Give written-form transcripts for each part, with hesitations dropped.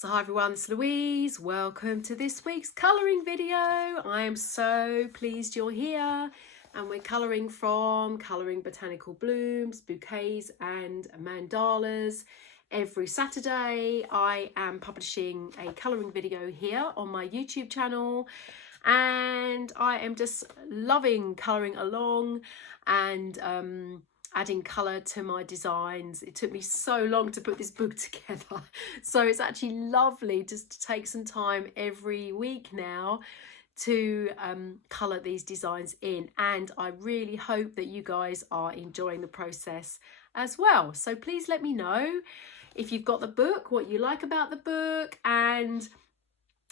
So hi everyone, it's Louise. Welcome to this week's colouring video. I am so pleased you're here, and we're colouring from Colouring Botanical Blooms, Bouquets and Mandalas. Every Saturday I am publishing a colouring video here on my YouTube channel, and I am just loving colouring along and adding colour to my designs. It took me so long to put this book together, so it's actually lovely just to take some time every week now to colour these designs in, and I really hope that you guys are enjoying the process as well. So please let me know if you've got the book, what you like about the book, and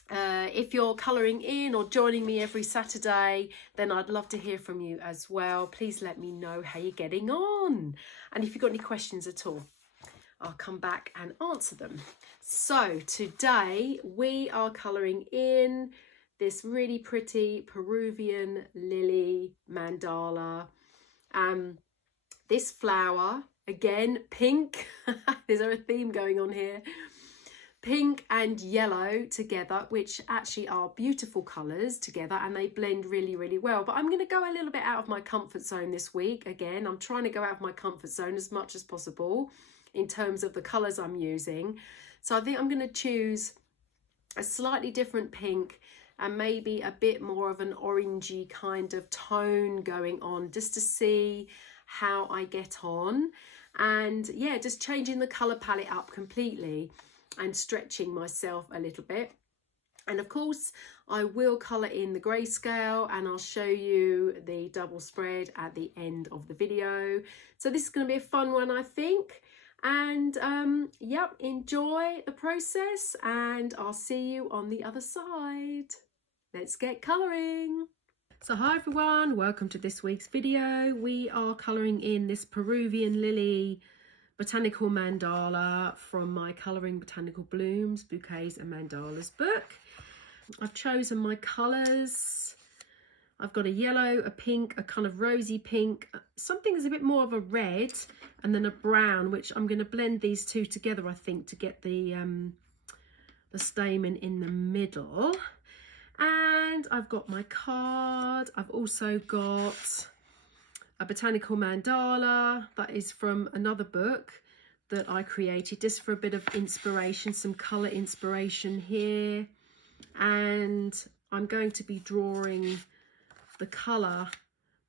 if you're colouring in or joining me every Saturday, then I'd love to hear from you as well. Please let me know how you're getting on, and if you've got any questions at all, I'll come back and answer them. So today we are colouring in this really pretty Peruvian lily mandala. This flower, again, pink. There's a theme going on here. Pink and yellow together, which actually are beautiful colours together, and they blend really, really well. But I'm going to go a little bit out of my comfort zone this week. Again, I'm trying to go out of my comfort zone as much as possible in terms of the colours I'm using. So I think I'm going to choose a slightly different pink and maybe a bit more of an orangey kind of tone going on, just to see how I get on. And yeah, just changing the colour palette up completely and stretching myself a little bit. And of course I will colour in the grayscale, and I'll show you the double spread at the end of the video. So this is going to be a fun one, I think. And yep, enjoy the process, and I'll see you on the other side. Let's get colouring. So hi everyone, welcome to this week's video. We are colouring in this Peruvian Lily Botanical Mandala from my Colouring Botanical Blooms, Bouquets and Mandalas book. I've chosen my colours. I've got a yellow, a pink, a kind of rosy pink, something that's a bit more of a red, and then a brown, which I'm going to blend these two together, I think, to get the stamen in the middle. And I've got my card. I've also got a botanical mandala that is from another book that I created just for a bit of inspiration, some colour inspiration here. And I'm going to be drawing the colour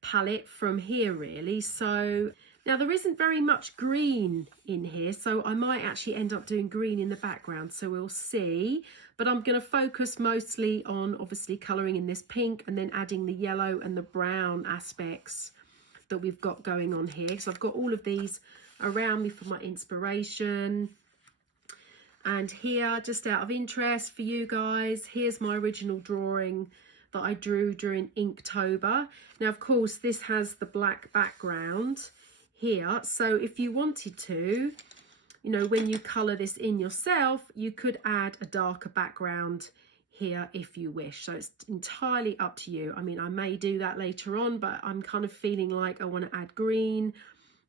palette from here really. So now there isn't very much green in here, so I might actually end up doing green in the background, so we'll see. But I'm going to focus mostly on obviously colouring in this pink and then adding the yellow and the brown aspects that we've got going on here. So I've got all of these around me for my inspiration. And here, just out of interest for you guys, here's my original drawing that I drew during Inktober. Now, of course, this has the black background here. So if you wanted to, you know, when you colour this in yourself, you could add a darker background here if you wish. So it's entirely up to you. I mean, I may do that later on, but I'm kind of feeling like I want to add green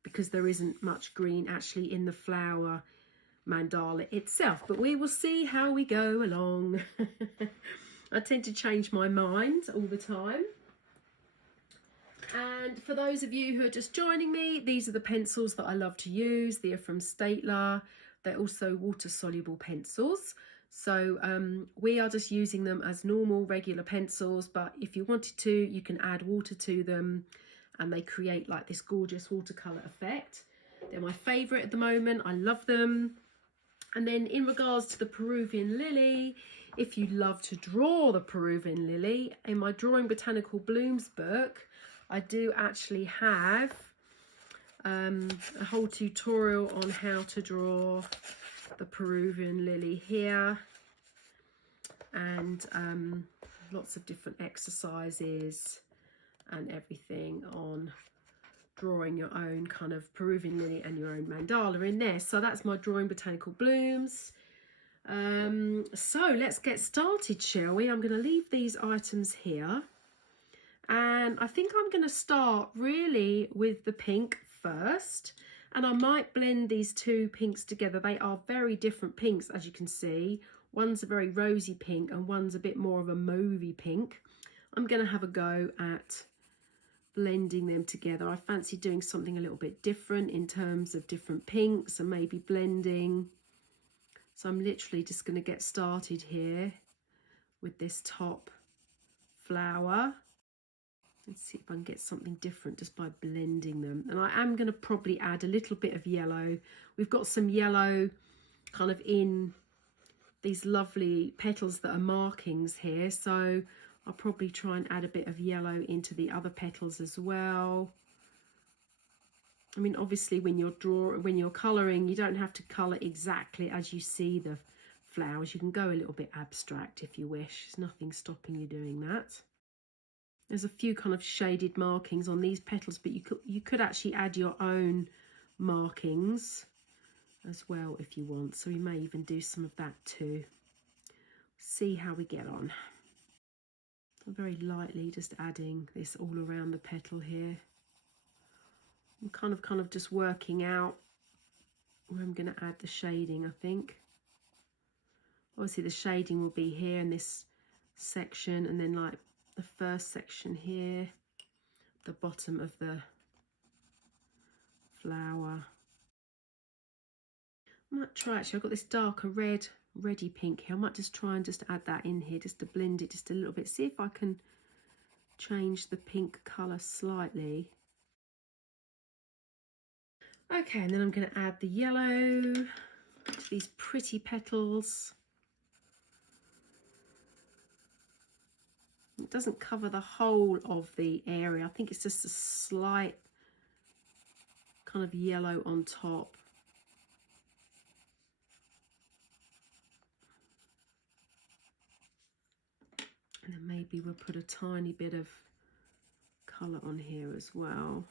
because there isn't much green actually in the flower mandala itself. But we will see how we go along. I tend to change my mind all the time. And for those of you who are just joining me, these are the pencils that I love to use. They are from Staedtler. They're also water-soluble pencils. So we are just using them as normal, regular pencils. But if you wanted to, you can add water to them, and they create like this gorgeous watercolour effect. They're my favourite at the moment. I love them. And then in regards to the Peruvian lily, if you love to draw the Peruvian lily, in my Drawing Botanical Blooms book, I do actually have a whole tutorial on how to draw the Peruvian lily here, and lots of different exercises and everything on drawing your own kind of Peruvian lily and your own mandala in there. So that's my Drawing Botanical Blooms. So let's get started, shall we? I'm going to leave these items here, and I think I'm going to start really with the pink first, and I might blend these two pinks together. They are very different pinks, as you can see. One's a very rosy pink and one's a bit more of a mauvey pink. I'm going to have a go at blending them together. I fancy doing something a little bit different in terms of different pinks and maybe blending. So I'm literally just going to get started here with this top flower. Let's see if I can get something different just by blending them. And I am going to probably add a little bit of yellow. We've got some yellow kind of in these lovely petals that are markings here, so I'll probably try and add a bit of yellow into the other petals as well. I mean, obviously when you're colouring, you don't have to colour exactly as you see the flowers. You can go a little bit abstract if you wish. There's nothing stopping you doing that. There's a few kind of shaded markings on these petals, but you could actually add your own markings as well if you want, so we may even do some of that too. See how we get on. I'm very lightly just adding this all around the petal here. I'm kind of just working out where I'm going to add the shading. I think obviously the shading will be here in this section, and then like the first section here, the bottom of the flower. I might try, actually I've got this darker reddy pink here. I might just try and just add that in here just to blend it just a little bit. See if I can change the pink colour slightly. Okay, and then I'm going to add the yellow to these pretty petals. It doesn't cover the whole of the area. I think it's just a slight kind of yellow on top. And then maybe we'll put a tiny bit of colour on here as well.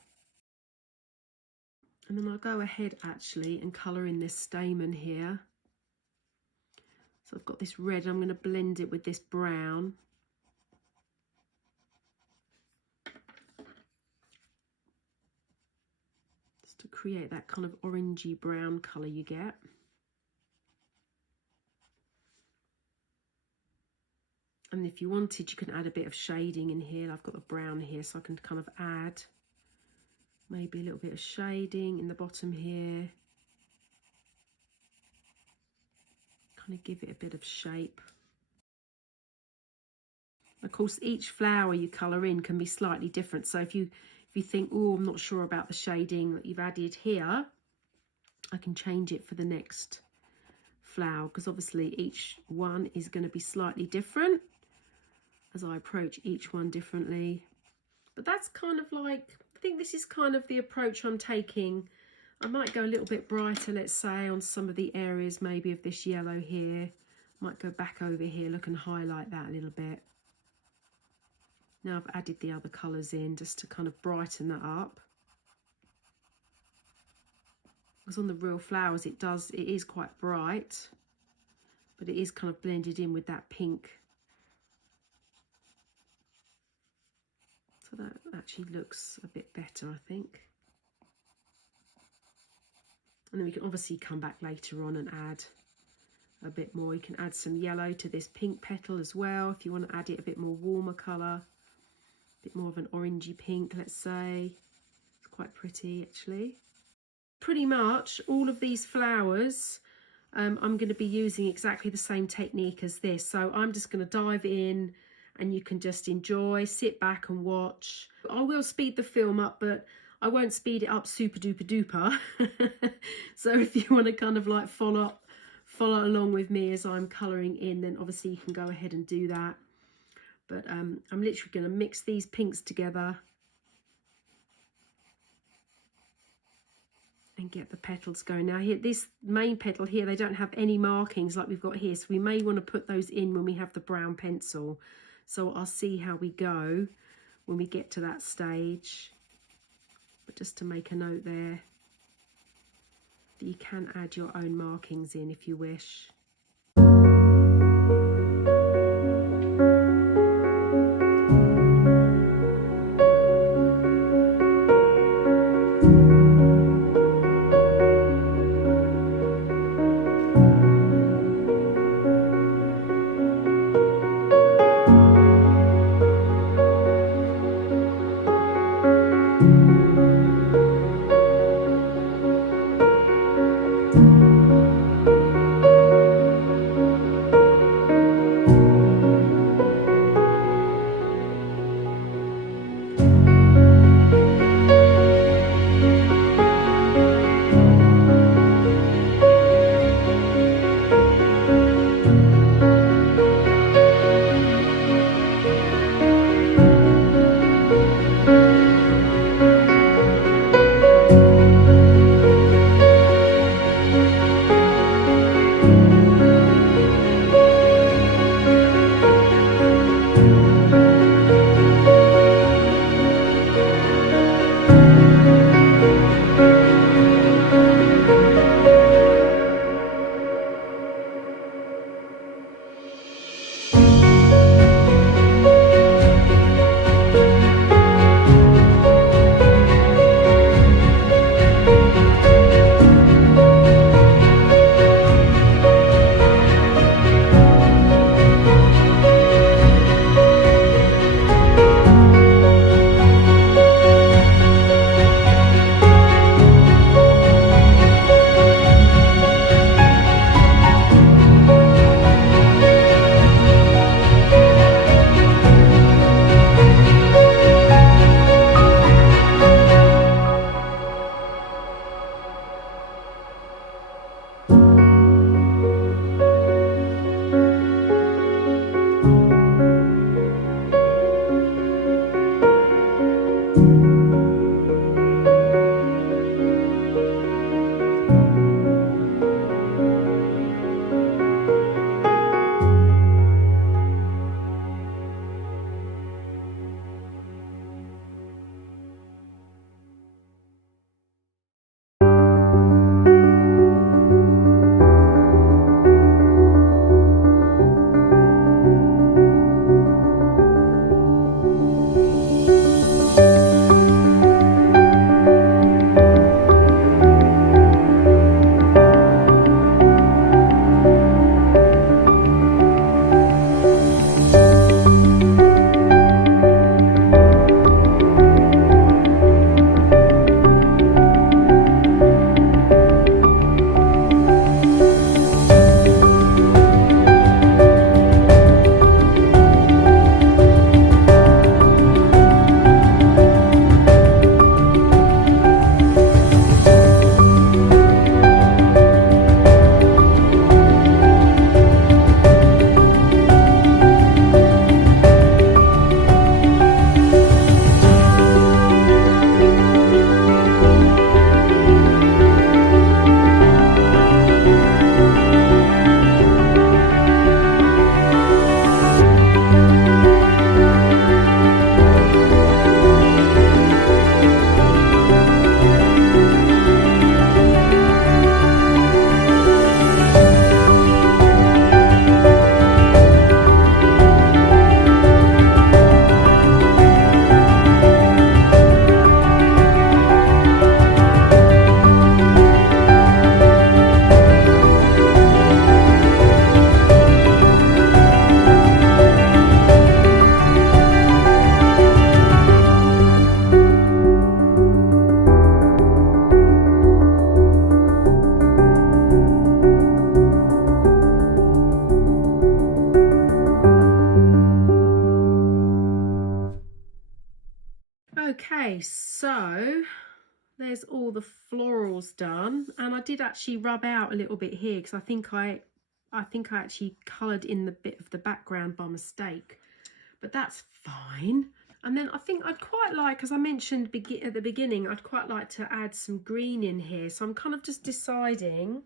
And then I'll go ahead actually and colour in this stamen here. So I've got this red, I'm going to blend it with this brown. Just to create that kind of orangey brown colour you get. And if you wanted, you can add a bit of shading in here. I've got the brown here, so I can kind of add maybe a little bit of shading in the bottom here. Kind of give it a bit of shape. Of course, each flower you colour in can be slightly different. So if you think, oh, I'm not sure about the shading that you've added here, I can change it for the next flower, because obviously each one is going to be slightly different as I approach each one differently. But that's kind of like, I think this is kind of the approach I'm taking. I might go a little bit brighter, let's say, on some of the areas maybe of this yellow here. Might go back over here, look and highlight that a little bit. Now I've added the other colours in just to kind of brighten that up. Because on the real flowers it is quite bright, but it is kind of blended in with that pink. So that actually looks a bit better, I think. And then we can obviously come back later on and add a bit more. You can add some yellow to this pink petal as well if you want to add it a bit more warmer colour. A bit more of an orangey pink, let's say. It's quite pretty actually. Pretty much all of these flowers I'm going to be using exactly the same technique as this. So I'm just going to dive in and you can just enjoy, sit back and watch. I will speed the film up, but I won't speed it up super duper duper. So if you want to kind of like follow along with me as I'm colouring in, then obviously you can go ahead and do that. But I'm literally going to mix these pinks together and get the petals going. Now here, this main petal here, they don't have any markings like we've got here, so we may want to put those in when we have the brown pencil. So I'll see how we go when we get to that stage. But just to make a note there, that you can add your own markings in if you wish. Okay, so there's all the florals done, and I did actually rub out a little bit here because I think I actually coloured in the bit of the background by mistake, but that's fine. And then I think I'd quite like, as I mentioned at the beginning, I'd quite like to add some green in here. So I'm kind of just deciding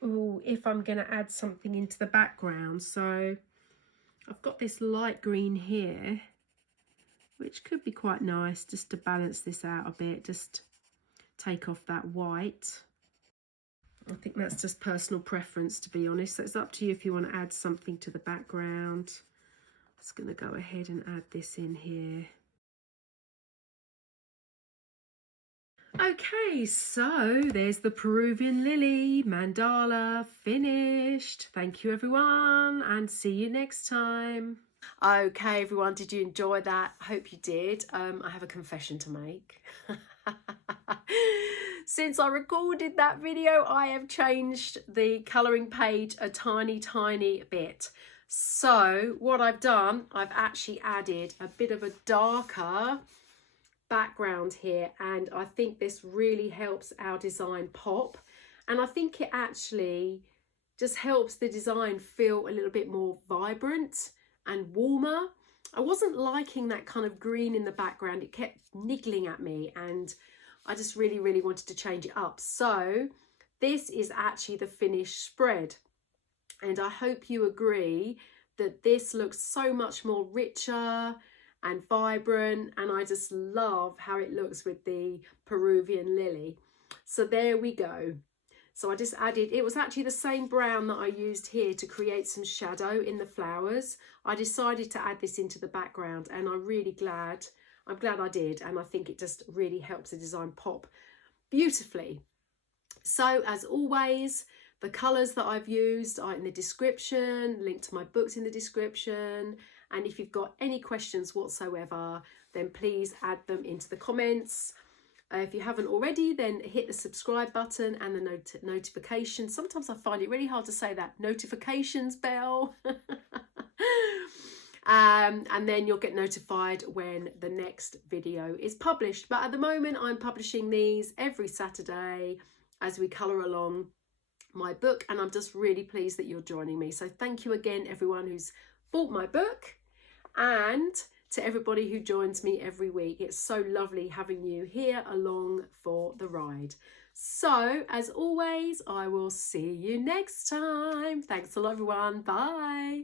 if I'm going to add something into the background. So I've got this light green here, which could be quite nice just to balance this out a bit, just take off that white. I think that's just personal preference, to be honest. So it's up to you if you want to add something to the background. I'm just going to go ahead and add this in here. Okay, so there's the Peruvian Lily Mandala finished. Thank you everyone, and see you next time. Okay everyone, did you enjoy that? I hope you did. I have a confession to make. Since I recorded that video, I have changed the colouring page a tiny bit. So what I've done, I've actually added a bit of a darker background here, and I think this really helps our design pop, and I think it actually just helps the design feel a little bit more vibrant and warmer. I wasn't liking that kind of green in the background. It kept niggling at me, and I just really wanted to change it up. So this is actually the finished spread, and I hope you agree that this looks so much more richer and vibrant, and I just love how it looks with the Peruvian lily. So there we go. So I just added, it was actually the same brown that I used here to create some shadow in the flowers. I decided to add this into the background, and I'm glad I did, and I think it just really helps the design pop beautifully. So as always, the colours that I've used are in the description, link to my books in the description, and if you've got any questions whatsoever, then please add them into the comments. If you haven't already, then hit the subscribe button and the notification. Sometimes I find it really hard to say that, notifications bell. And then you'll get notified when the next video is published. But at the moment, I'm publishing these every Saturday as we colour along my book, and I'm just really pleased that you're joining me. So thank you again, everyone who's bought my book, and to everybody who joins me every week. It's so lovely having you here along for the ride. So as always, I will see you next time. Thanks a lot, everyone. Bye.